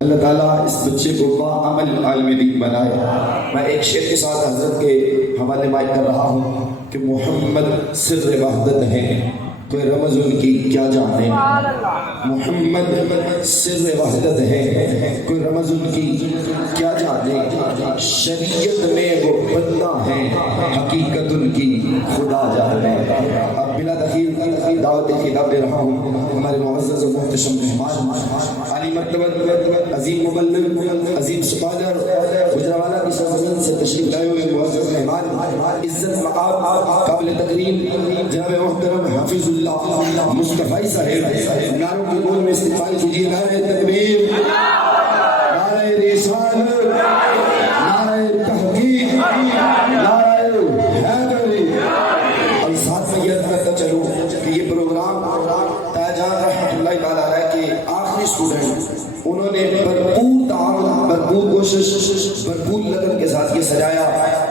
اللہ تعالیٰ اس بچے کو باعمل عالم دین بنائے۔ میں ایک شعر کے ساتھ حضرت کے حوالے مائع کر رہا ہوں کہ محمد سر وحدت ہے، کوئی رمز ان کی کیا جانے۔ محمد سر وحدت ہے، کوئی رمز ان کی کیا جانے۔ شریعت میں وہ بندہ ہے، حقیقت ان کی خدا جانے۔ اب بلا تخیر دعوت خطاب دے رہا ہوں ہمارے معزز و محتشم مہمان، عالی مرتبہ، عظیم مبلغ، عظیم اسکالر، گجرانوالہ کی سرزمین سے تشریف لائے ہوئے معزز مہمان، عزت مآب قابل تکریم جناب محترم حافظ اللہ مصطفی صاحب، نعروں کے گول میں استقبال کیجیے۔ نعرہ تکبیر، نعرہ رسالت، نعرہ تحقیق، نعرہ حیدری۔ اور ساتھ میں یہ کرتا چلوں کہ یہ پروگرام تاجان رحمۃ اللہ تعالیٰ علیہ کے آخری اسٹوڈنٹ، انہوں نے بھرپور تعاون، بھرپور کوشش، بھرپور لگن کے ساتھ یہ سجایا،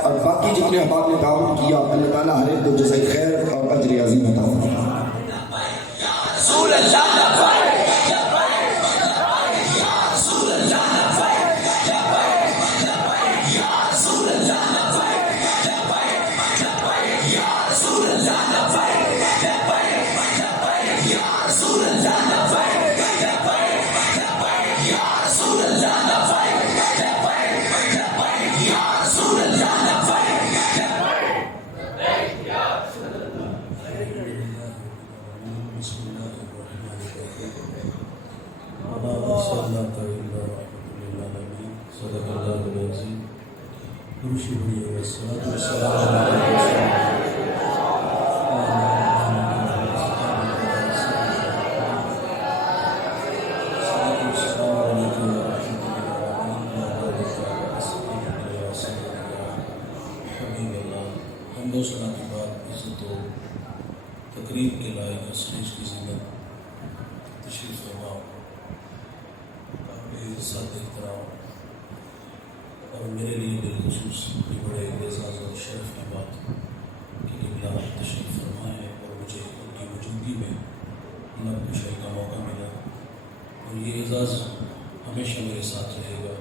اور باقی جتنے احباب نے تعاون کیا، اللہ تعالیٰ ہر ایک کو جزائے خیر اور اجر عظیم عطا فرمائے۔ دوسرا کی بات عزت و تقریب کے لائق اسٹیج کی زینت تشریف فرما، قابل عزت احترام، اور میرے لیے بالخصوص یہ بڑے اعزاز اور شرف کی بات کہ قبلہ تشریف فرما ہے اور مجھے ان کی موجودگی میں نقل کشائی کا موقع ملا، اور یہ اعزاز ہمیشہ میرے ساتھ رہے گا۔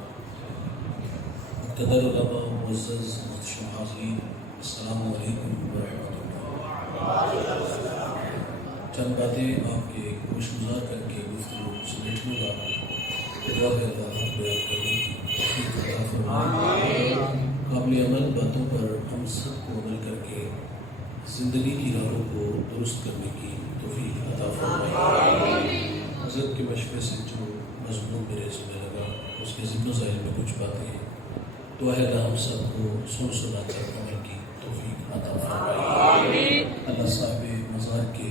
مقتدر علماء، معزز محتشم حاضرین، السلام علیکم ورحمۃ اللہ۔ چند باتیں آپ کے گوش گزار کر کے گفتگو سمیٹ لوں گا، دعا ہے اللہ بیان کرنے کی توفیق عطا فرمائے۔ قابل عمل باتوں پر ہم سب کو عمل کر کے زندگی کی راہوں کو درست کرنے کی توفیق عطا فرمائے۔ حضرت کے مشورے سے جو مضمون میرے ذمہ لگا اس کے ذمہ ذائل میں کچھ باتیں ہیں، دعا ہے اللہ ہم سب کو سن سنا کر عمل کی توفیق عطا فرمائے۔ اللہ صاحب مزار کے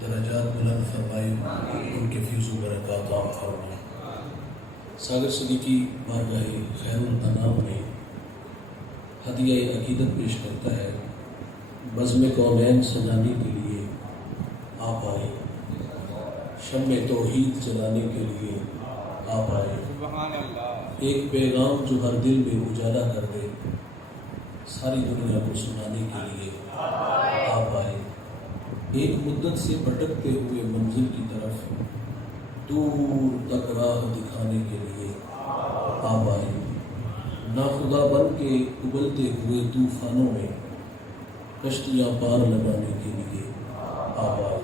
درجات بلند فرمائے، ان کے فیض و برکات عام فرمائے۔ ساگر صدیقی بارگاہ خیر الانام میں ہدیہ عقیدت پیش کرتا ہے۔ بزم کونین سجانے کے لیے آپ آئے، شمع توحید جلانے کے لیے آپ آئے، ایک پیغام جو ہر دل میں اجالا کر دے، ساری دنیا کو سنانے کے لیے آپ آئے۔ ایک مدت سے بھٹکتے ہوئے منزل کی طرف دور تک راہ دکھانے کے لیے آپ آئے، ناخدا بن کے ابلتے ہوئے طوفانوں میں کشتیاں پار لگانے کے لیے آپ آئے۔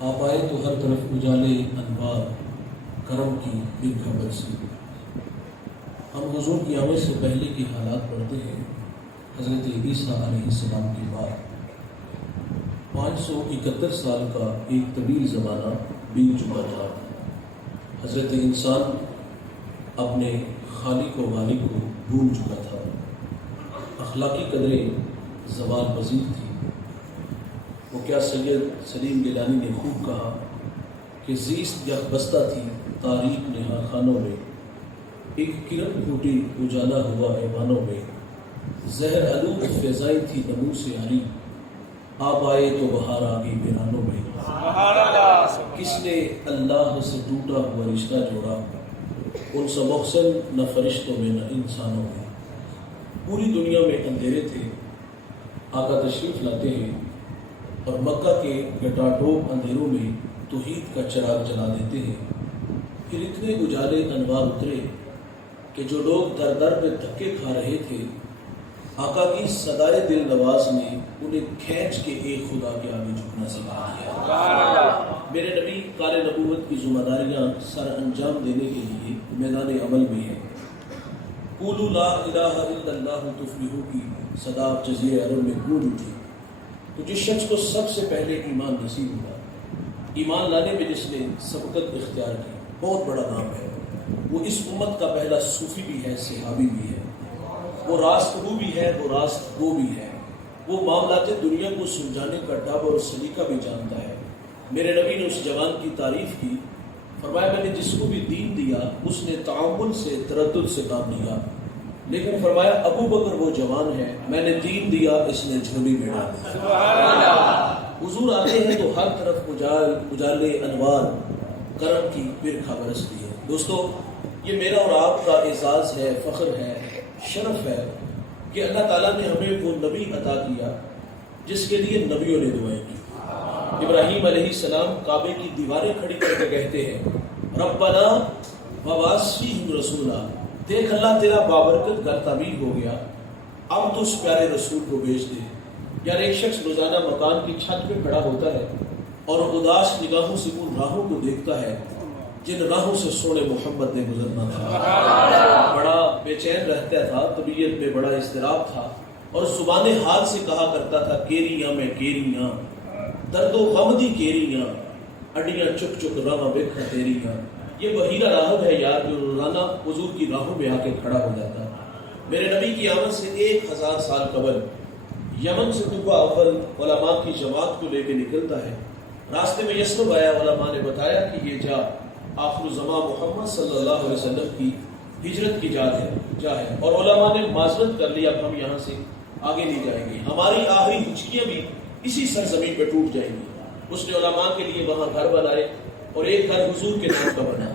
آپ آئے تو ہر طرف اجالے انوار کرم کی بن خبر سے۔ ہم حضور کی آمد سے پہلے کے حالات پڑھتے ہیں۔ حضرت عیسیٰ علیہ السلام کی بات 571 سال کا ایک طویل زمانہ بیت چکا تھا۔ حضرت انسان اپنے خالق و مالک کو بھول چکا تھا، اخلاقی قدریں زوال پذیر تھی۔ وہ کیا سید سلیم گیلانی نے خوب کہا کہ زیست یک بستہ تھی تاریک نہا خانوں میں، ایک کرن پھوٹی اجالا ہوا ایوانوں میں، زہر آلود فضائیں تھی نمو سے علی، آپ آئے تو بہار آ گئی ویرانوں میں۔ کس نے اللہ سے ٹوٹا ہوا رشتہ جوڑا، ان سا محسن نہ فرشتوں میں نہ انسانوں میں۔ پوری دنیا میں اندھیرے تھے، آقا تشریف لاتے ہیں اور مکہ کے گٹاٹوپ اندھیروں میں توحید کا چراغ جلا دیتے ہیں۔ پھر اتنے اجالے انوار اترے کہ جو لوگ در در میں دھکے کھا رہے تھے، آقا کی صدائے دل نواز نے انہیں کھینچ کے ایک خدا کے آگے جھکنا سکھا دیا۔ میرے نبی کار نبوت کی ذمہ داریاں سر انجام دینے کے لیے میدان عمل میں ہیں۔ قولوا لا الہ الا اللہ تفلحوا کی صدا جزیرہ عرب میں گونج اٹھی۔ تو جس شخص کو سب سے پہلے ایمان نصیب ہوا، ایمان لانے میں جس نے سبقت اختیار کی، بہت بڑا نام ہے، وہ اس امت کا پہلا صوفی بھی ہے، صحابی بھی ہے، وہ راست گو بھی ہے، وہ راست گو بھی ہے، وہ معاملات دنیا کو سلجھانے کا ڈب اور سلیقہ بھی جانتا ہے۔ میرے نبی نے اس جوان کی تعریف کی، فرمایا میں نے جس کو بھی دین دیا اس نے تعامل سے، تردد سے کام لیا، لیکن فرمایا ابو بکر وہ جوان ہے، میں نے دین دیا اس نے جھولی میں ڈال دیا۔ حضور آتے ہیں تو ہر طرف اجالے انوار کرم کی برکھا برستی ہے۔ دوستو، یہ میرا اور آپ کا اعزاز ہے، فخر ہے، شرف ہے کہ اللہ تعالیٰ نے ہمیں وہ نبی عطا کیا جس کے لیے نبیوں نے دعائیں کی۔ ابراہیم علیہ السلام کعبے کی دیواریں کھڑی کر کے کہتے ہیں ربنا وبعث فیہم رسولا، دیکھ اللہ تیرا بابرکت گھر تعمیر ہو گیا، اب تو اس پیارے رسول کو بھیج دے۔ یار ایک شخص روزانہ مکان کی چھت پہ کھڑا ہوتا ہے اور اداس نگاہوں سے ان راہوں کو دیکھتا ہے جن راہوں سے سونے محمد نے گزرنا تھا، بڑا بے چین رہتا تھا، طبیعت میں بڑا اضطراب تھا، اور زبان حال سے کہا کرتا تھا کیریاں میں کیریاں، درد و غم دی کیریاں، اڈیاں چک چک راہ ویکھا تیریاں۔ یہ بحیرہ راہب ہے یار جو روزانہ حضور کی راہوں میں آ کے کھڑا ہو جاتا ہے۔ میرے نبی کی آمد سے 1000 سال قبل یمن سے طوبہ اول علماء کی جماعت کو لے کے نکلتا ہے، راستے میں یثرب آیا، علماء نے بتایا کہ یہ جا آخر الزمان محمد صلی اللہ علیہ وسلم کی ہجرت کی جا ہے، اور علماء نے معذرت کر لی، اب ہم یہاں سے آگے نہیں جائیں گے، ہماری آخری ہچکیاں بھی اسی سرزمین پہ ٹوٹ جائیں گی۔ اس نے علماء کے لیے وہاں گھر بنائے، اور ایک گھر حضور کے نام کا بنا،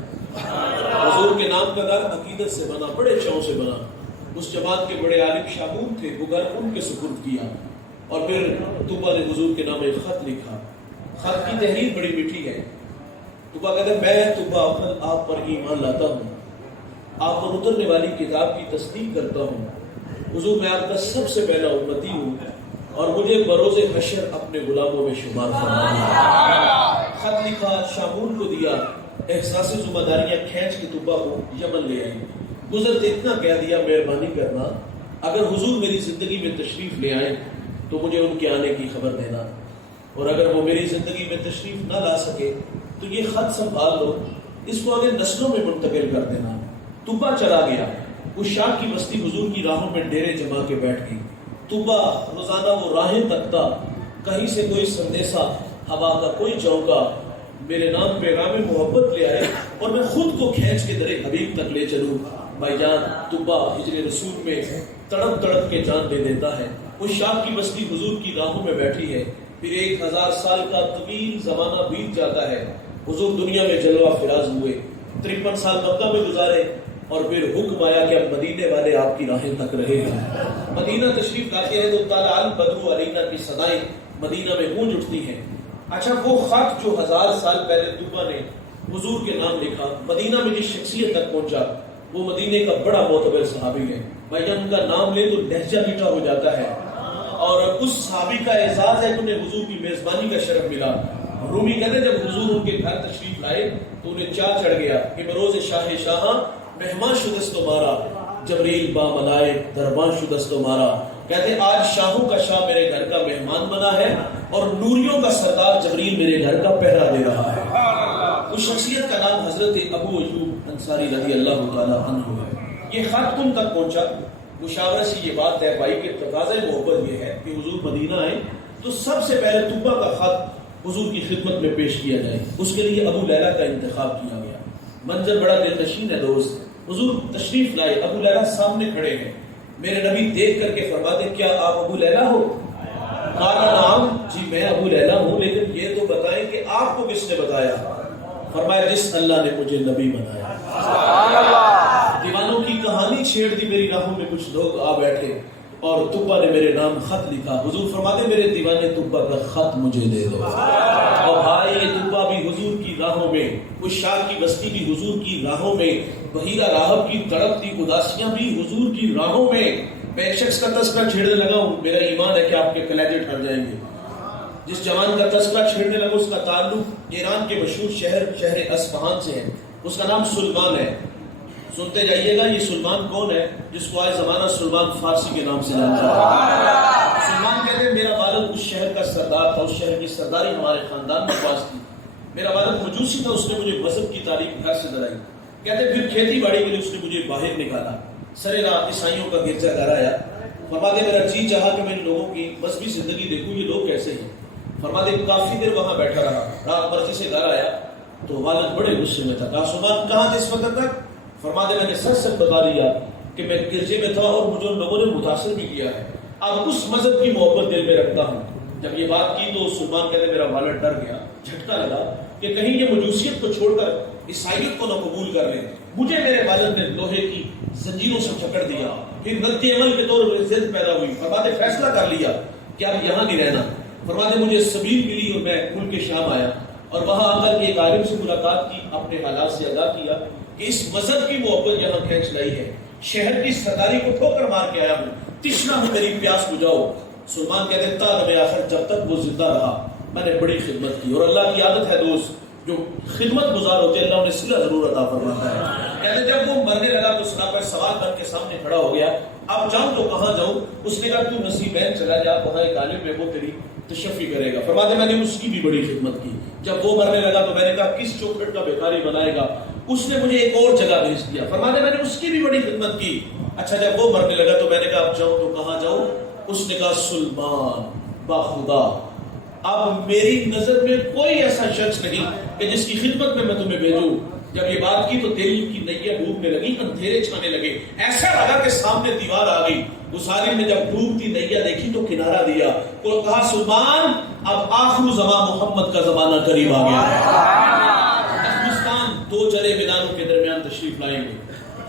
حضور کے نام کا گھر عقیدت سے بنا، بڑے چاؤں سے بنا۔ اس جماعت کے بڑے عالم شاہون تھے، وہ گھر ان کے سپرد کیا، اور پھر طوبہ نے حضور کے نام ایک خط لکھا۔ خط کی تحریر بڑی میٹھی ہے۔ طوبہ کہتے ہیں میں طوبہ اول آپ پر ایمان لاتا ہوں، آپ پر اترنے والی کتاب کی تصدیق کرتا ہوں، حضور میں آپ کا سب سے پہلا امتی ہوں، اور مجھے بروز حشر اپنے غلاموں میں شمار فرمائیے۔ خط لکھا، شاہون کو دیا، احساس ذمہ داریاں کھینچ کے طوبہ کو یمن لے آئی۔ گزرتے اتنا کہہ دیا مہربانی کرنا، اگر حضور میری زندگی میں تشریف لے آئیں تو مجھے ان کے آنے کی خبر دینا، اور اگر وہ میری زندگی میں تشریف نہ لا سکے تو یہ خط سنبھال لو، اس کو آگے نسلوں میں منتقل کر دینا۔ طوبہ چلا گیا، اس شام کی بستی حضور کی راہوں میں ڈیرے جما کے بیٹھ گئی۔ طوبہ روزانہ وہ راہیں تکتا، کہیں سے کوئی سندیسہ، ہوا کا کوئی چونکا میرے نام پیغام محبت لے آئے، اور میں خود کو کھینچ کے در حبیب تک لے چلوں۔ بھائی جان، طوبہ ہجر رسول میں تڑپ تڑپ کے جان دے دیتا ہے۔ اس شام کی بستی حضور کی راہوں میں بیٹھی ہے، پھر 1000 سال کا طویل زمانہ بیت جاتا ہے، حضور دنیا میں جلوہ فراز ہوئے، 53 سال مکہ میں گزارے، اور پھر حکم آیا کہ اب مدینے والے آپ کی راہیں تک رہے ہیں۔ مدینہ تشریف لاتے ہیں تو طلع البدر علینا کی صدائیں مدینہ میں گونج اٹھتی ہیں۔ اچھا، وہ خط جو 1000 سال پہلے طوبہ نے حضور کے نام لکھا، مدینہ میں جس شخصیت تک پہنچا، وہ مدینے کا بڑا معتبر صحابی ہے۔ بھائی جب ان کا نام لے تو لہجہ میٹھا ہو جاتا ہے، اور اس صحابی کا اعزاز ہے کہ انہیں حضور کی میزبانی کا شرف ملا۔ رومی کہتے ہیں جب حضور ان کے گھر تشریف لائے تو انہیں چاہ چڑھ گیا کہ بروز شاہ شاہاں مہمان شدست مارا، جبریل با ملائے دربان شدست مارا۔ کہتے ہیں آج شاہوں کا شاہ میرے گھر کا مہمان بنا ہے، اور نوریوں کا سردار جبریل میرے گھر کا پہرا دے رہا ہے۔ اس شخصیت کا نام حضرت ابو ایوب انصاری رضی اللہ تعالیٰ عنہ ہے۔ یہ خط ان تک پہنچا، مشاورے سے یہ بات ہے بھائی کہ تقاضۂ محبت یہ ہے کہ حضور مدینہ آئے تو سب سے پہلے طوبہ کا خط حضور کی خدمت میں پیش کیا جائے۔ اس کے لیے ابو لیلہ کا انتخاب کیا گیا۔ منظر بڑا دلنشین ہے دوست۔ حضور تشریف لائے، ابو لیلہ سامنے کھڑے ہیں، میرے نبی دیکھ کر کے فرماتے کیا آپ ابو لیلہ ہو؟ قال نعم، جی میں ابو لیلہ ہوں، لیکن یہ تو بتائیں کہ آپ کو کس نے بتایا؟ فرمایا جس اللہ نے مجھے نبی بنایا۔ دیوانوں کی کہانی چھیڑ دی، میری راہوں میں کچھ لوگ آ بیٹھے اور طوبہ نے میرے نام خط لکھا۔ حضور فرماتے میرے دیوانے طوبہ کا خط مجھے دے دو، اور بھائی یہ طوبہ بھی حضور کی راہوں میں میں، اس شاہ کی بستی بھی حضور کی راہوں میں، بحیرہ راہب کی تڑپتی اداسیاں بھی حضور کی راہوں میں۔ میں ایک شخص کا تذکرہ چھیڑنے لگا ہوں، میرا ایمان ہے کہ آپ کے کلیجے ٹھر جائیں گے۔ جس جوان کا تذکرہ چھیڑنے لگا اس کا تعلق ایران کے مشہور شہر اصفہان سے ہے، اس کا نام سلمان ہے۔ سنتے جائیے گا، یہ سلمان کون ہے؟ جس کو آج زمانہ سلمان فارسی کے نام سے جانتا ہے۔ سلمان کہتے ہیں میرا والد اس شہر کا سردار تھا، اس شہر کی سرداری ہمارے خاندان میں پاس تھی۔ میرا والد مجوسی تھا، اس نے مجھے مذہب کی تعلیم گھر سے دلائی۔ کہتے ہیں پھر کھیتی باڑی کے لیے اس نے مجھے باہر نکالا، سرے رات عیسائیوں کا گرجا گھر آیا۔ فرماتے میرا جی چاہا کہ میں ان لوگوں کی مذہبی زندگی دیکھوں، یہ لوگ کیسے ہیں۔ فرماتے کافی دیر وہاں بیٹھا رہا، رات مرضی سے گھر آیا تو والد بڑے غصے میں تھا۔ کہا سلمان کہاں تھے اس وقت تک؟ فرماتے میں نے سچ سچ بتا دیا کہ میں گرجے میں تھا اور مجھے ان لوگوں نے متاثر بھی کیا ہے، اب اس مذہب کی محبت دل میں رکھتا ہوں۔ جب یہ بات کی تو سلمان کہتے میرا والد ڈر گیا، جھٹکا لگا کہ کہیں یہ مجوسیت کو چھوڑ کر عیسائیت کو نہ قبول کر لیں۔ مجھے میرے والد نے لوہے کی زنجیروں سے جکڑ دیا، پھر رد عمل کے طور پر ضد پیدا ہوئی۔ فرماتے فیصلہ کر لیا کہ اب یہاں نہیں رہنا۔ فرماتے مجھے سبیل ملی اور میں ملک شام آیا اور وہاں آ کر کے ایک عالم سے ملاقات کی، اپنے حالات سے آگاہ کیا کہ اس مذہب کی محبت یہاں کھینچ لائی ہے، شہر کی سرداری کو ٹھوکر مار کے آیا ہوں، تشنا ہوں، میری پیاس بجھاؤ۔ سلمان کہتے ہیں تا دم آخر جب تک وہ زندہ رہا میں نے بڑی خدمت کی، اور اللہ کی عادت ہے دوست جو خدمت گزار ہوتے اللہ انہیں صلہ ضرور عطا فرماتا ہے۔ کہتے جب وہ مرنے لگا تو سنا پر سوال بن کے سامنے کھڑا ہو گیا، اب جاؤں تو کہاں جاؤں؟ اس نے کہا تو نصیبین چلا جا، وہاں ایک عالم ہے وہ تیری تشفی کرے گا۔ فرماتے میں نے اس کی بھی بڑی خدمت کی۔ جب وہ مرنے لگا تو میں نے کہا کس چوکھٹ کا بھکاری بنائے گا؟ اس نے مجھے ایک اور جگہ بھیج دیا۔ فرماتے میں نے اس کی بھی بڑی خدمت کی۔ اچھا جب وہ مرنے لگا تو میں نے کہا اب جاؤں تو کہاں جاؤں؟ اس نے کہا سلمان باخدا اب میری نظر میں کوئی ایسا شخص نہیں کہ جس کی خدمت میں تمہیں بھیجوں۔ جب یہ بات کی تو دل کی نئیاں ڈوبنے لگی، اندھیرے چھانے لگے، ایسا لگا کہ سامنے دیوار آ گئی۔ اس عالم نے جب ڈوبتی نئیاں دیکھی تو کنارہ دیا، تو کہا سلمان اب آخر زمان محمد کا زمانہ قریب آ گیا ہے، ہندوستان دو جلے میدانوں کے درمیان تشریف لائیں گے۔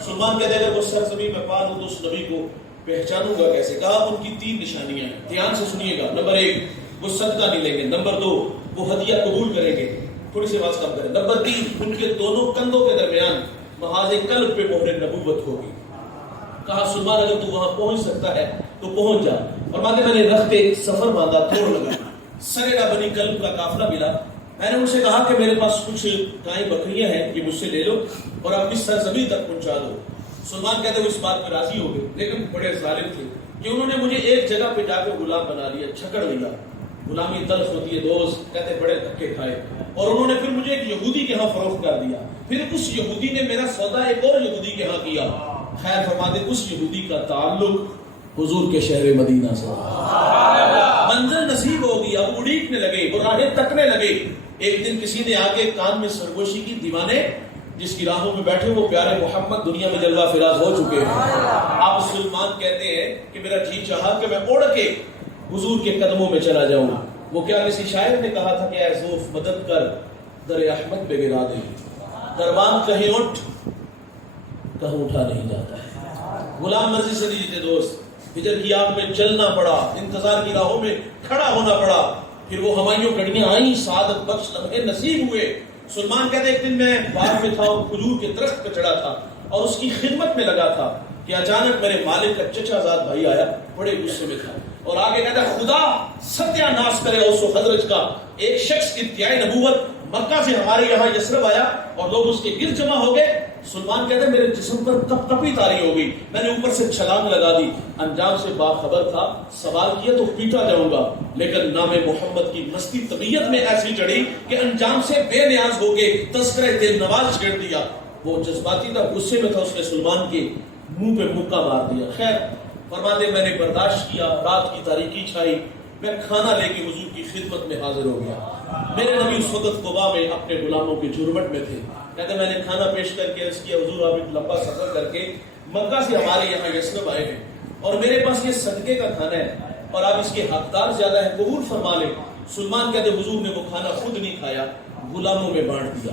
سلمان کہتے ہیں اگر وہ سرزمین میں پار ہوں تو اس نبی کو پہچانوں گا کیسے؟ کہا ان کی 3 نشانیاں ہیں، دھیان سے سنیے گا۔ نمبر 1 وہ صدقہ نہیں لیں گے، نمبر 2 وہ ہدیہ قبول کریں گے، تھوڑی سی بات کم کریں، نمبر 3 ان کے دونوں کندھوں کے درمیان محاذ قلب پہ مہر نبوت ہوگی۔ کہا سلمان اگر تو وہاں پہنچ سکتا ہے تو پہنچ جا۔ اور بعد میں نے رختے سفر باندھا، توڑ لگا، سریرا بنی کلب کا قافلہ ملا۔ میں نے ان سے کہا کہ میرے پاس کچھ گائیں بکریاں ہیں، یہ مجھ سے لے لو اور اپنی سرزمین تک پہنچا دو۔ سلمان کہتے وہ اس بات پہ راضی ہو گئے، لیکن بڑے ظالم تھے کہ انہوں نے مجھے ایک جگہ پہ جا کے غلام بنا لیا، چھکڑ لیا۔ غلامی تلخ ہوتی ہے دوست، کہتے بڑے دھکے کھائے، اور انہوں نے پھر مجھے ایک یہودی کے ہاں فروخت کر دیا۔ پھر اس یہودی نے میرا سودا ایک اور یہودی کے ہاں کیا۔ خیر فرماتے اس یہودی کا تعلق حضور کے شہر مدینہ سے، منزل نصیب ہوگی، اب اڑیکنے لگے، وہ راہیں تکنے لگے۔ ایک دن کسی نے آ کے کان میں سرگوشی کی، دیوانے جس کی راہوں میں بیٹھے وہ پیارے محمد دنیا میں جلوہ فراز ہو چکے ہیں۔ اب سلمان کہتے ہیں کہ میرا جی چاہا کہ میں اڑ کے حضور کے قدموں میں چلا جاؤں۔ وہ کیا کسی شاعر نے کہا تھا کہ اے زوف مدد کر در احمد پہ گرا دے، دربان کہیں اٹھ کہیں اٹھا نہیں جاتا ہے۔ غلام مرضی سے نہیں جیتے دوست، ہجر کی آگ میں چلنا پڑا، انتظار کی راہوں میں کھڑا ہونا پڑا، پھر وہ ہمایوں گھڑیاں آئیں، سعادت بخش لمحے نصیب ہوئے۔ سلمان کہتے ایک دن میں باغ میں تھا اور کھجور کے درخت پہ چڑھا تھا اور اس کی خدمت میں لگا تھا کہ اچانک میرے مالک کا چچا زاد بھائی آیا، بڑے غصے میں تھا، اور آگے کہتا خدا ستیہ ناش کرے اس و خزرج کا ایک شخص ادعائے نبوت مکہ سے ہمارے یہاں یثرب آیا اور لوگ اس کے گرد جمع ہو گئے۔ سلمان کہتے ہیں میرے جسم پر کپ کپی طاری ہو گئی، میں نے اوپر سے چھلانگ لگا دی، انجام سے باخبر تھا، سوال کیا تو پیٹا جاؤں گا، لیکن نام محمد کی مستی طبیعت میں ایسی چڑھی کہ انجام سے بے نیاز ہو کے تذکرہ دل نواز چھیڑ دیا۔ وہ جذباتی تھا، غصے میں تھا، اس نے سلمان کے منہ پہ مکہ مار دیا۔ خیر فرماتے میں نے برداشت کیا، رات کی تاریکی چھائی، میں کھانا لے کے حضور کی خدمت میں حاضر ہو گیا۔ میرے نبی اس وقت قباء میں اپنے غلاموں کے جھرمٹ میں تھے۔ کہتے میں نے کھانا پیش کر کے عرض کیا حضور آپ ایک لمبا سفر کر کے مکہ سے ہمارے یہاں یثرب آئے ہیں اور میرے پاس یہ صدقے کا کھانا ہے اور آپ اس کے حقدار زیادہ ہیں، قبول فرما لیں۔ سلمان کہتے حضور نے وہ کھانا خود نہیں کھایا، غلاموں میں بانٹ دیا،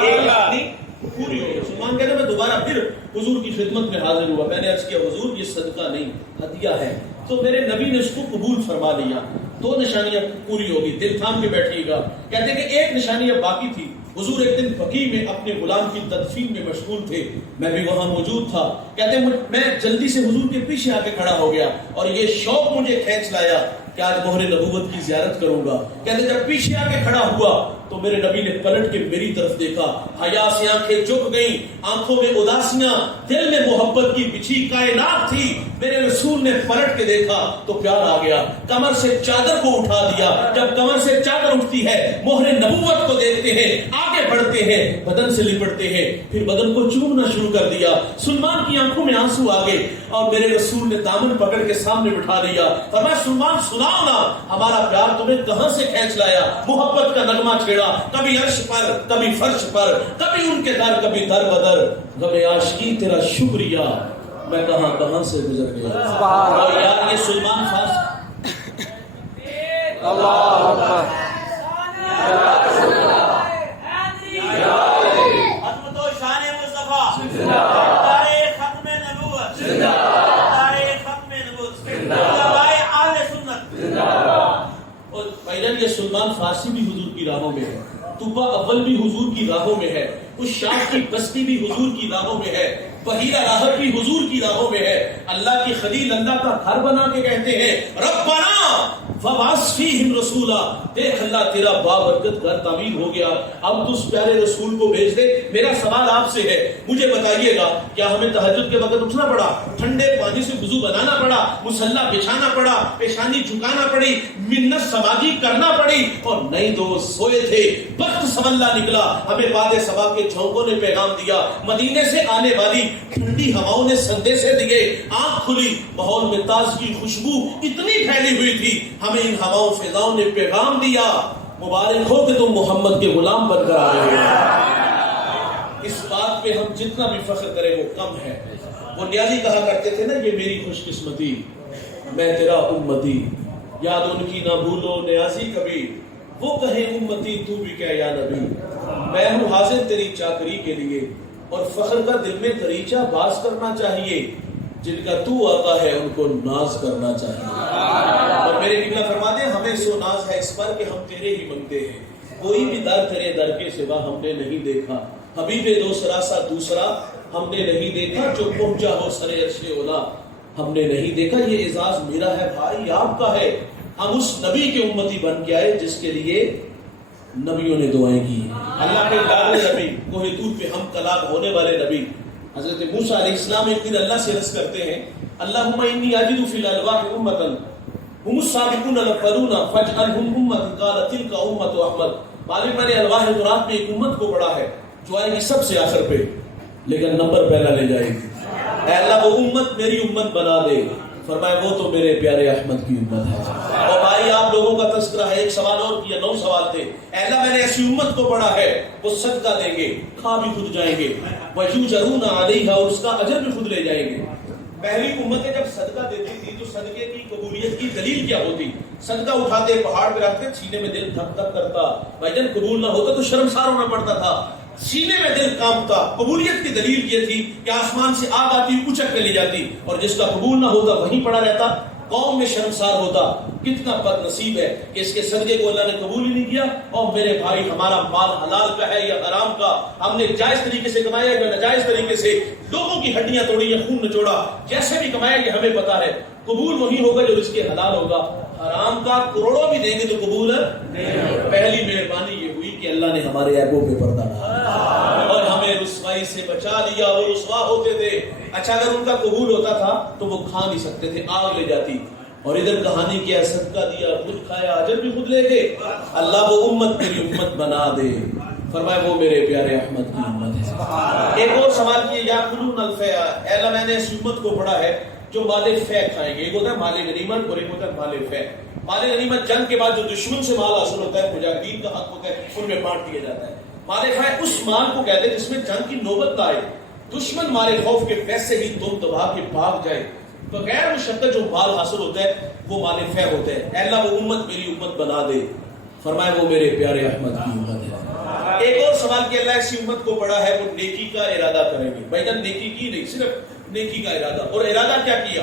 ایک لانی پوری ہو گئی۔ سلمان کہتے میں دوبارہ پھر حضور کی خدمت میں حاضر ہوا، میں نے عرض کیا حضور یہ صدقہ نہیں ہدیہ ہے، تو میرے نبی نے اس کو قبول فرما لیا۔ 2 نشانیاں پوری ہوگی، دل تھام کے بیٹھیے گا۔ کہتے کہ ایک نشانی اب باقی تھی، حضور ایک دن بقیع میں اپنے غلام کی تدفین میں مشغول تھے، میں بھی وہاں موجود تھا. کہتے ہیں میں جلدی سے حضور کے پیچھے آ کے کھڑا ہو گیا اور یہ شوق مجھے کھینچ لایا کہ آج مہر نبوت کی زیارت کروں گا. کہتے جب پیچھے آ کے کھڑا ہوا تو میرے نبی نے پلٹ کے میری طرف دیکھا، حیا سے آنکھیں جھک گئیں، آنکھوں میں اداسیاں، دل میں محبت کی بچھی کائنات تھی. میرے رسول نے پلٹ کے دیکھا تو پیار آ گیا، کمر سے چادر کو اٹھا دیا. جب کمر سے چادر اٹھتی ہے مہر نبوت کو دیکھتے ہیں، آگے بڑھتے ہیں، بدن سے لپٹتے ہیں، پھر بدن کو چومنا شروع کر دیا. سلمان کی آنکھوں میں آنسو آ گئے اور میرے رسول نے دامن پکڑ کے سامنے بٹھا دیا. فرمایا سلمان سناؤ نا ہمارا پیار تمہیں کہاں سے کھینچ لایا. محبت کا نغمہ چھیڑا، کبھی عرش پر، کبھی فرش پر، کبھی ان کے در، کبھی در بدر. غم عاشقی تیرا شکریہ میں کہاں کہاں سے گزر گیا. اور یار یہ سلمان فارسی یہ سلمان فارسی بھی حضور کی راہوں میں ہے، طوبہ اول بھی حضور کی راہوں میں ہے، اس شاہ کی بستی بھی حضور کی راہوں میں ہے، بحیرہ راحت بھی حضور کی راہوں میں ہے. اللہ کی خلیل اللہ کا گھر بنا کے کہتے ہیں ربنا فبعث فیہم رسولا. دیکھ اللہ تیرا بابرکت گھر تعمیر ہو گیا، اب تو اس پیارے رسول کو بھیج دے. میرا سوال آپ سے ہے، مجھے بتائیے گا کیا ہمیں تہجد کے وقت اٹھنا پڑا، ٹھنڈے پانی سے وضو بنانا پڑا، مصلی بچھانا پڑا، پیشانی جھکانا پڑی، منت سماجی کرنا پڑی؟ اور نہیں دوست، سوئے تھے، وقت سملا نکلا. ہمیں باد صبا کے جھونکوں نے پیغام دیا، مدینے سے آنے والی ٹھنڈی ہواؤں نے سندیسے دیے. آنکھ کھلی، ماحول میں تازگی خوشبو اتنی پھیلی ہوئی تھی، ہمیں ان ہواؤں فضاؤں نے پیغام دیا مبارک ہو کہ تم محمد کے غلام بن کر آ رہے ہو. اس بات پہ ہم جتنا بھی فخر کریں وہ کم ہے. وہ نیازی کہا کرتے تھے نا، یہ میری خوش قسمتی میں تیرا امتی، یاد ان کی نہ بھولو نیازی کبھی، وہ کہیں امتی تو بھی کہہ یا نبی. میں ہوں حاضر تیری چاکری کے لیے، اور فخر کا دل میں دریچہ باز کرنا چاہیے. جن کا تو آتا ہے ان کو ناز کرنا چاہیے. اور میرے قبلہ فرما دیں ہمیں سو ناز ہے اس پر کہ ہم تیرے ہی منگتے ہیں، کوئی بھی در تیرے در کے سوا ہم نے نہیں دیکھا. حبیب دوسرا سا دوسرا ہم نے نہیں دیکھا، جو پہنچا ہو سر عرش اولا ہم نے نہیں دیکھا. یہ اعزاز میرا ہے بھائی، آپ کا ہے. ہم اس نبی کے امتی بن کے آئے جس کے لیے نبیوں نے دعائیں کی. اللہ کے لاڈلے نبی، کوہ طور پہ ہم کلام ہونے والے نبی حضرت موسیٰ علیہ السلام ایک دن اللہ سے عرض کرتے ہیں اللہم انی اجد فی الالواح امتا ہم السابقون الاولون فاجعلہم امتا قال تلک امت احمد. مالک میں نے الواح قرآن میں ایک امت کو پڑھا ہے جو آئے گی سب سے آخر پہ لیکن نمبر پہلا لے جائے گی. اے اللہ وہ امت میری امت بنا دے. فرمایا وہ تو میرے پیارے احمد کی امت ہے. اور بھائی آپ لوگوں کا تذکرہ ہے، ایک سوال اور کیا، 9 سوال تھے. اے اللہ میں نے ایسی امت کو پڑھا ہے وہ صدقہ دیں گے، کھا بھی خود جائیں گے، وَيُجَرُونَ عَلَيْهَا، اور اس کا اجر بھی خود لے جائیں گے. پہلی امتیں جب صدقہ دیتی تھی تو صدقے کی قبولیت کی دلیل کیا ہوتی؟ صدقہ اٹھاتے پہاڑ پہ رکھتے، سینے میں دل دھک دھک کرتا. بھائی جان قبول نہ ہوتا تو شرمسار ہونا پڑتا تھا، سینے میں دل کانپتا. قبولیت کی دلیل یہ تھی کہ آسمان سے آگ آتی اچک کے لے جاتی، اور جس کا قبول نہ ہوتا وہیں پڑا رہتا، قوم میں شرمسار ہوتا. کتنا بد نصیب ہے کہ اس کے صدقے کو اللہ نے قبول ہی نہیں کیا. اور میرے بھائی ہمارا مال حلال کا ہے یا حرام کا؟ ہم نے جائز طریقے سے کمایا یا ناجائز طریقے سے؟ لوگوں کی ہڈیاں توڑی یا خون نچوڑا؟ جیسے بھی کمایا یہ ہمیں پتا ہے. قبول وہی ہوگا جو اس کے حلال ہوگا. حرام کا کروڑوں بھی دیں گے تو قبول نہیں. پہلی مہربانی یہ ہوئی کہ اللہ نے ہمارے ایبوں پہ پردہ ڈالا اور ہمیں رسوائی سے بچا لیا. وہ رسوا ہوتے تھے، اچھا اگر ان کا قبول ہوتا تھا تو وہ کھا نہیں سکتے تھے، آگ لے جاتی. اور ادھر کہانی کیا، صدقہ دیا، خود کھایا، اجر بھی خود لے گئے. اللہ وہ امت میری امت بنا دے. فرمایا وہ میرے پیارے احمد کی امت ہے. ایک اور سوال کیا، یاکلون الفیع، اے اللہ میں نے اس امت کو پڑھا ہے جو مال فیع کھائیں گے. ایک ہوتا ہے مال غنیمت اور ایک ہوتا ہے مال فیع. مال غنیمت جنگ کے بعد جو دشمن سے مال حاصل ہوتا ہے، مجاہدین کا حق ہوتا ہے، ان میں بانٹ دیا جاتا ہے. مال فیع اس مال کو کہتے ہیں جس میں جنگ کی نوبت نہ آئے، دشمن مارے خوف کے پیسے ہی تم دبا کے بھاگ جائے، بغیر مشقت جو مال حاصل ہوتا ہے وہ مال فیع ہوتا ہے. اے اللہ وہ امت میری امت بنا دے. فرمایا وہ میرے پیارے احمد کی امت ہے. ایک اور سوال کہ اللہ ایسی امت کو پڑھا ہے وہ نیکی کا ارادہ کریں گے. بھائی جان نیکی کی نہیں، صرف نیکی کا ارادہ. اور ارادہ کیا کیا؟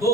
2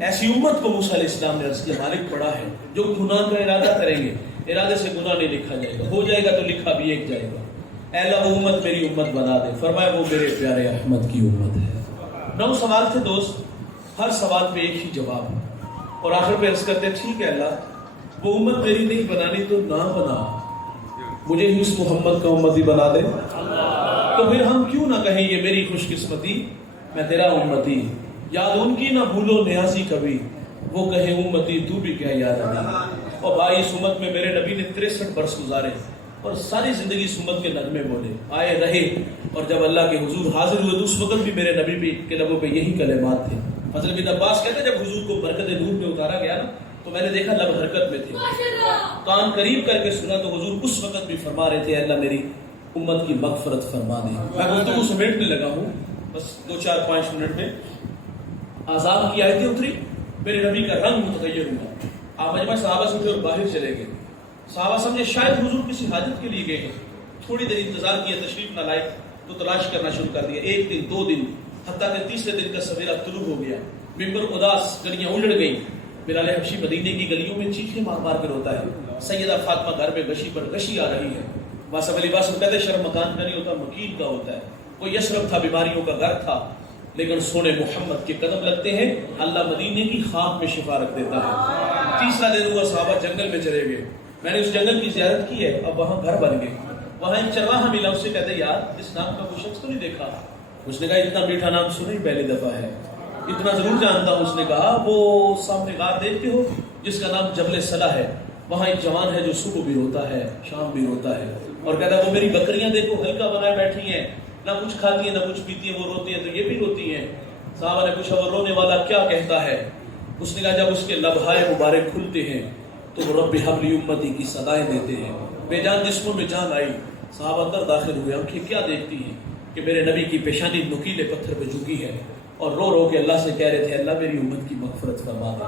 ایسی امت کو موسیٰ علیہ السلام نے عرض کیا مالک پڑا ہے جو گناہ کا ارادہ کریں گے ارادے سے گناہ نہیں لکھا جائے گا, ہو جائے گا تو لکھا بھی ایک جائے گا. اے اللہ وہ امت میری امت بنا دے. فرمایا وہ میرے پیارے احمد کی امت ہے. 9 سوال تھے دوست, ہر سوال پہ ایک ہی جواب, اور آخر پہ عرض کرتے ٹھیک ہے اللہ وہ امت میری نہیں بنانی تو نہ بنا, مجھے ہی اس محمد کا امتی بنا دے. تو پھر ہم کیوں نہ کہیں یہ میری خوش قسمتی میں تیرا امتی. یاد ان کی نہ بھولو نیازی کبھی, وہ کہے امتی تو بھی کیا یاد نہیں. اور بھائی اس امت میں میرے نبی نے 63 برس گزارے اور ساری زندگی اس امت کے نغمے بولے آئے رہے, اور جب اللہ کے حضور حاضر ہوئے تو اس وقت بھی میرے نبی بھی کے لبوں پہ یہی کلمات تھے. حضرت بن عباس کہتے ہیں جب حضور کو برکت نور میں اتارا گیا نا تو میں نے دیکھا لب حرکت میں تھے, کان قریب کر کے سنا تو حضور اس وقت بھی فرما رہے تھے اللہ میری امت کی مغفرت فرما دے. میں گفتگو سمیٹنے لگا ہوں بس 2-4-5 منٹ میں. عذاب کی آیتیں اتری, میرے نبی کا رنگ متغیر ہوا. آپ مجمع صحابہ سے اٹھے اور باہر چلے گئے. صحابہ سمجھے شاید حضور کسی حاجت کے لیے گئے ہیں, تھوڑی دیر انتظار کیا تشریف نہ لائے تو تلاش کرنا شروع کر دیا. 1 دن 2 دن حتیٰ کہ تیسرے دن کا سویرا طلوع ہو گیا. ممبر اداس, گلیاں اجڑ گئیں. بلال حبشی مدینے کی گلیوں میں چیخیں مار مار کر روتا ہے. سیدہ فاطمہ گھر میں غشی پر غشی آ رہی ہے. واسف علی واسف کہتے شرم مکان کا نہیں ہوتا مکین کا ہوتا ہے. کوئی یشرب تھا, بیماریوں کا گھر تھا, لیکن سونے محمد کے قدم لگتے ہیں اللہ مدینے کی خاک میں شفا رکھ دیتا ہے. تیسرا دن ہوا صحابہ جنگل میں چلے گئے. میں نے اس جنگل کی زیارت کی ہے, اب وہاں گھر بن گئے. وہاں ایک چرواہا ملا, اس سے کہتے یار اس نام کا کوئی شخص تو نہیں دیکھا. اس نے کہا اتنا میٹھا نام سنا ہی پہلی دفعہ ہے, اتنا ضرور جانتا ہوں. اس نے کہا وہ سامنے غار دیکھتے ہو جس کا نام جبل صلا ہے, وہاں ایک جوان ہے جو صبح بھی روتا ہے شام بھی روتا ہے, اور کہتا ہے وہ میری بکریاں دیکھو ہلکا بنائے بیٹھی ہیں, نہ کچھ کھاتی ہیں نہ کچھ پیتی ہیں, وہ روتی ہیں تو یہ بھی روتی ہیں. صحابہ نے پوچھا وہ رونے والا کیا کہتا ہے؟ اس نے کہا جب اس کے لبہائے مبارک کھلتے ہیں تو وہ رب حبلی امتی کی صدائیں دیتے ہیں. بے جان جسموں میں جان آئی. صحابہ اندر داخل ہوئے, آنکھیں کیا دیکھتی ہیں کہ میرے نبی کی پیشانی نکیلے پتھر پہ جھکی ہے, اور رو رو کے اللہ سے کہہ رہے تھے اللہ میری امت کی مغفرت فرما دے.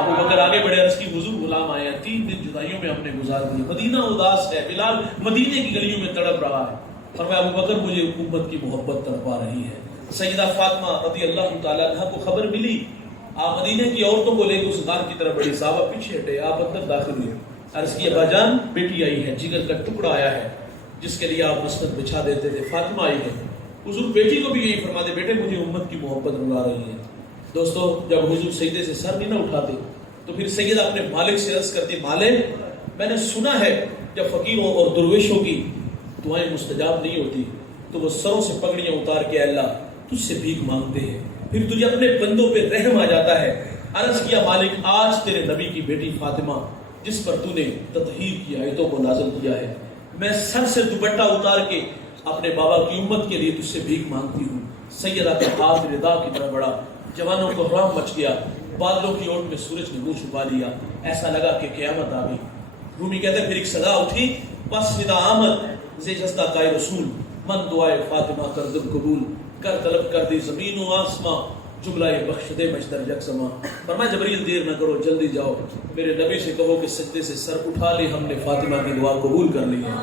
ابو بکر آگے بڑھے, عرض کی حضور غلام آئے ہیں, 3 دن جدائیوں میں ہم نے گزار دیے, مدینہ اداس ہے, بلال مدینے کی گلیوں میں تڑپ رہا ہے. فرمایا ابو بکر مجھے امت کی محبت تڑپا رہی ہے. سیدہ فاطمہ رضی اللہ تعالیٰ عنہا کو خبر ملی, آپ مدینے کی عورتوں کو لے کے اس غار کی طرف بڑھی. صحابہ پیچھے ہٹے, آپ اندر داخل ہوئے. عرض کی ابا جان بیٹی آئی ہے, جگر کا ٹکڑا آیا ہے جس کے لیے آپ مسند بچھا دیتے تھے, فاطمہ آئی ہے. حضور بیٹی کو بھی یہی فرما دے بیٹے مجھے امت کی محبت رلا رہی ہے. دوستو جب حضور سجدے سے سر نہیں نہ اٹھاتے تو پھر سیدہ اپنے مالک سے عرض کرتی مالک میں نے سنا ہے جب فقیروں اور درویشوں کی دعائیں مستجاب نہیں ہوتی تو وہ سروں سے پگڑیاں اتار کے اللہ تجھ سے بھیک مانگتے ہیں, پھر تجھے اپنے بندوں پہ رحم آ جاتا ہے. عرض کیا مالک آج تیرے نبی کی بیٹی فاطمہ جس پر تو نے تطہیر کی آیتوں کو نازل کیا ہے, میں سر سے دوپٹہ اتار کے اپنے بابا کی امت کے لیے تجھ سے بھیک مانگتی ہوں. سیدہ کے ہاتھ ردا کی طرح بڑا, جوانوں کو رام مچ گیا, بادلوں کی اوٹ میں سورج نے منہ چھپا لیا, ایسا لگا کہ قیامت آ گئی. رومی کہتے ہیں پھر ایک صدا اٹھی, بس ندا آمد زی جزدہ کائے رسول, من دعائے فاطمہ کر دل قبول, کر طلب کر دی زمین و آسماں, جملہ بخش دے مشتر یکسماں. فرمایا جبریل دیر نہ کرو جلدی جاؤ, میرے نبی سے کہو کہ سجدے سے سر اٹھا لے, ہم نے فاطمہ کی دعا قبول کر لی ہے.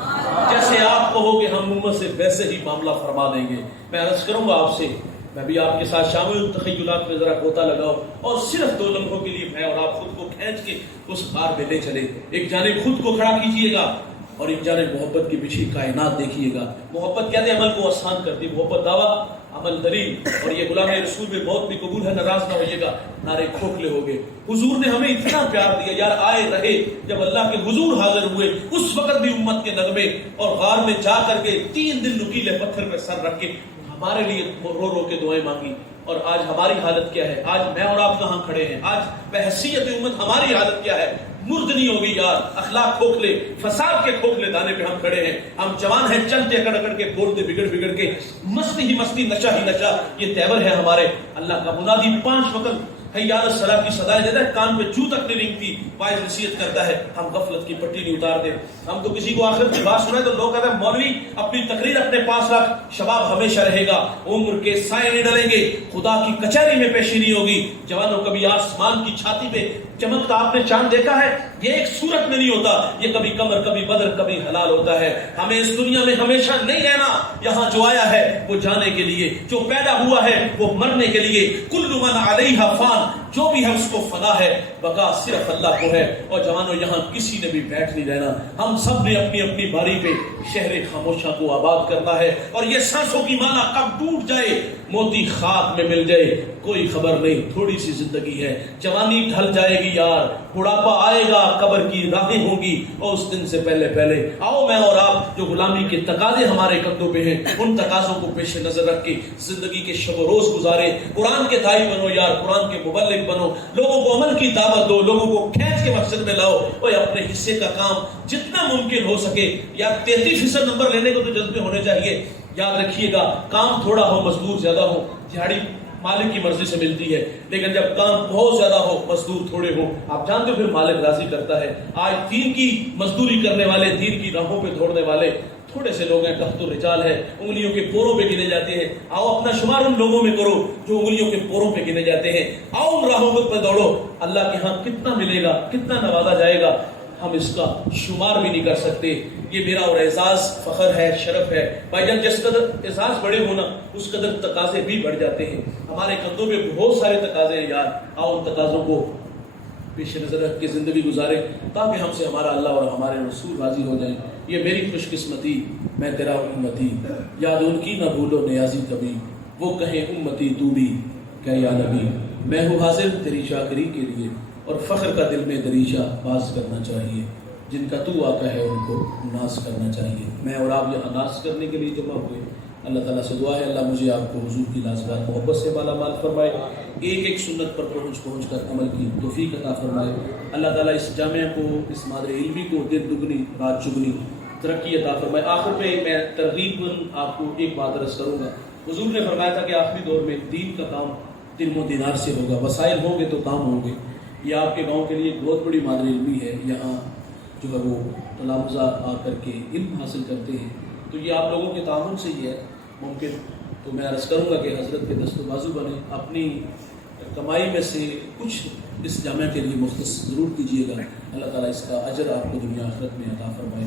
جیسے آپ کہو کہ ہم امت سے ویسے ہی معاملہ فرما دیں گے. میں عرض کروں گا آپ سے, میں بھی آپ کے ساتھ شامل ہوں, تخیلات میں ذرا غوطہ لگاؤ اور صرف 2 لمحوں کے لیے میں اور آپ خود کو کھینچ کے اس غار میں لے چلے. ایک جانب خود کو کھڑا کیجئے گا اور ایک جانب محبت کی پیچھے کائنات دیکھیے گا. محبت کہتے ہیں عمل کو آسان کرتی, محبت دعویٰ عمل دلیل, اور یہ غلام رسول میں موت بھی قبول ہے, ناراض نہ ہوئیے گا, نعرے کھوکھلے ہو گئے. حضور نے ہمیں اتنا پیار دیا یار, آئے رہے جب اللہ کے حضور حاضر ہوئے اس وقت بھی امت کے نغمے, اور غار میں جا کر کے 3 دن نکیلے پتھر پر سر رکھ کے ہمارے لیے رو رو کے دعائیں مانگی. اور آج ہماری حالت کیا ہے؟ آج میں اور آپ کہاں کھڑے ہیں؟ آج بحیثیت امت ہماری حالت کیا ہے؟ مردنی ہو گئی یار, اخلاق کھوکھلے, فساد کے کھوکھلے دانے پہ ہم کھڑے ہیں. ہم جوان ہیں, چلتے اکڑ اکڑ کے, بولتے بگڑ بگڑ کے, مستی ہی مستی, نشہ ہی نشہ, یہ تیور ہے ہمارے. اللہ کا منادی 5 وقت حی علی الصلاۃ کی صدائیں دیتا ہے, کان پہ چو تک نہیں رنگتی, واعظ نصیحت کرتا ہے, ہم غفلت کی پٹی نہیں اتارتے. ہم تو کسی کو آخرت کی بات سنائے تو لوگ کہتے ہیں مولوی اپنی تقریر اپنے پاس رکھ, شباب ہمیشہ رہے گا, عمر کے سائے نہیں ڈلیں گے, خدا کی کچہری میں پیشی نہیں ہوگی. جوانوں کبھی آسمان کی چھاتی پہ چمکتا آپ نے چاند دیکھا ہے؟ یہ ایک صورت میں نہیں ہوتا, یہ کبھی قمر کبھی بدر کبھی ہلال ہوتا ہے. ہمیں اس دنیا میں ہمیشہ نہیں رہنا, یہاں جو آیا ہے وہ جانے کے لیے, جو پیدا ہوا ہے وہ مرنے کے لیے. کل من علیہا فان, جو بھی ہے اس کو فنا ہے، بقا صرف اللہ کو ہے۔ اور جوانوں یہاں کسی نے بھی بیٹھ نہیں رہنا، ہم سب نے اپنی اپنی باری پہ شہر خاموشہ کو آباد کرنا ہے، اور یہ سانسوں کی مالا کب ٹوٹ جائے، موتی خاک میں مل جائے، کوئی خبر نہیں، تھوڑی سی زندگی ہے، جوانی ڈھل جائے گی یار، بڑھاپا آئے گا، قبر کی راہیں ہوں گی، اور اس دن سے پہلے پہلے آؤ میں اور آپ جو غلامی کے تقاضے ہمارے کندھوں پہ ہیں، ان تقاضوں کو پیش نظر رکھ کے زندگی کے شب و روز گزارے، قرآن کے داعی بنو یار، قرآن کے مبلغ بنو، لوگوں کو عمل کی دعوت دو، لوگوں کو کھینچ کے مسجد میں لاؤ، اور اپنے حصے کا کام جتنا ممکن ہو سکے، یا 33% نمبر لینے کو تو جذبے ہونے چاہیے، یاد رکھیے گا کام تھوڑا ہو مزدور زیادہ ہو، دیہڑی مالک کی مرضی سے ملتی ہے، لیکن جب کام بہت زیادہ ہو مزدور تھوڑے ہو، آپ جانتے ہو پھر مالک راضی کرتا ہے۔ آج دین کی مزدوری کرنے والے، دین کی راہوں پہ دوڑنے والے تھوڑے سے لوگ ہیں، تخت و رجال ہے، انگلیوں کے پوروں پہ گنے جاتے ہیں۔ آؤ اپنا شمار ان لوگوں میں کرو جو انگلیوں کے پوروں پہ گنے جاتے ہیں، آؤ ان راہوں پہ دوڑو، اللہ کے ہاں کتنا ملے گا، کتنا نوازا جائے گا، ہم اس کا شمار بھی نہیں کر سکتے۔ یہ میرا اور اعزاز، فخر ہے، شرف ہے بھائی جان، جس قدر اعزاز بڑے ہونا اس قدر تقاضے بھی بڑھ جاتے ہیں، ہمارے کندھوں پہ بہت سارے تقاضے ہیں یار، آؤ ان تقاضوں کو پیش نظر رکھ کے زندگی گزارے تاکہ ہم سے ہمارا اللہ اور ہمارے رسول راضی ہو جائیں۔ یہ میری خوش قسمتی، میں تیرا امتی، یاد ان کی نہ بھولو نیازی کبھی، وہ کہیں امتی تو بھی کہ یا نبی، میں ہوں حاضر تیری شاکری کے لیے، اور فخر کا دل میں دریچہ باز کرنا چاہیے، جن کا تو آقا ہے ان کو ناز کرنا چاہیے۔ میں اور آپ یہاں ناز کرنے کے لیے جمع ہوئے، اللہ تعالیٰ سے دعا ہے اللہ مجھے آپ کو حضور کی لازوال محبت سے مالا مال فرمائے، ایک ایک سنت پر پہنچ کر عمل کی توفیق عطا فرمائے۔ اللہ تعالیٰ اس جامعہ کو، اس مادر علمی کو دن دگنی رات چگنی ترقی عطا فرمائے۔ آخر پہ میں ترغیب آپ کو ایک بات عرض کروں گا، حضور نے فرمایا تھا کہ آخری دور میں دین کا کام درہم و دینار سے ہوگا، وسائل ہوں گے تو کام ہوں گے۔ یہ آپ کے گاؤں کے لیے ایک بہت بڑی مادر علمی ہے، یہاں جو ہے وہ تلامذہ آ کر کے علم حاصل کرتے ہیں، تو یہ آپ لوگوں کے تعاون سے ہی ہے ممکن۔ تو میں عرض کروں گا کہ حضرت کے دست و بازو بنے، اپنی کمائی میں سے کچھ اس جامعہ کے لیے مختص ضرور کیجیے گا، اللہ تعالیٰ اس کا اجر آپ کو دنیا آخرت میں عطا فرمائے۔